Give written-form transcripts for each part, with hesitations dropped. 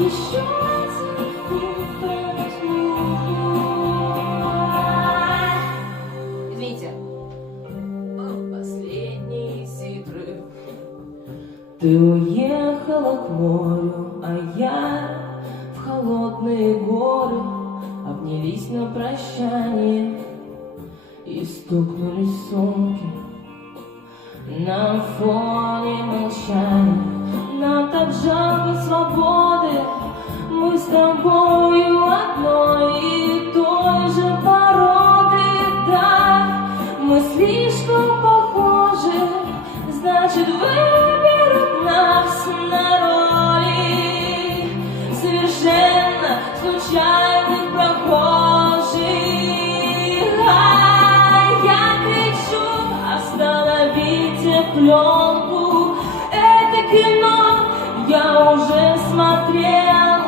Еще телефон возьму. Извините. Последние титры. Ты уехала к морю, а я в холодные горы. Обнялись на прощание и стукнулись сумки. На фоне молчания нам так жалко свободы. Мы с тобою одной и той же породы. Да, мы слишком похожи, значит выберут нас на роли совершенно случайных прохожих. Я кричу: остановите пленку, это кино я уже смотрел.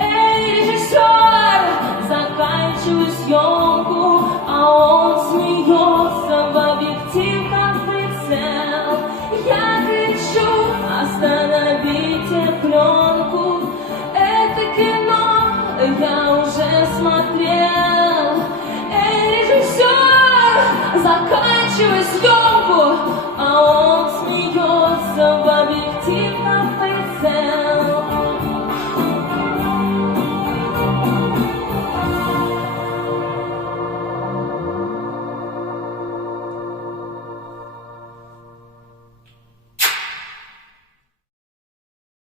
Эй, режиссер, заканчивай съемку, а он смеется в объектив как прицел. Я кричу: остановите пленку, это кино я уже смотрел. Эй, режиссер, заканчивай съемку.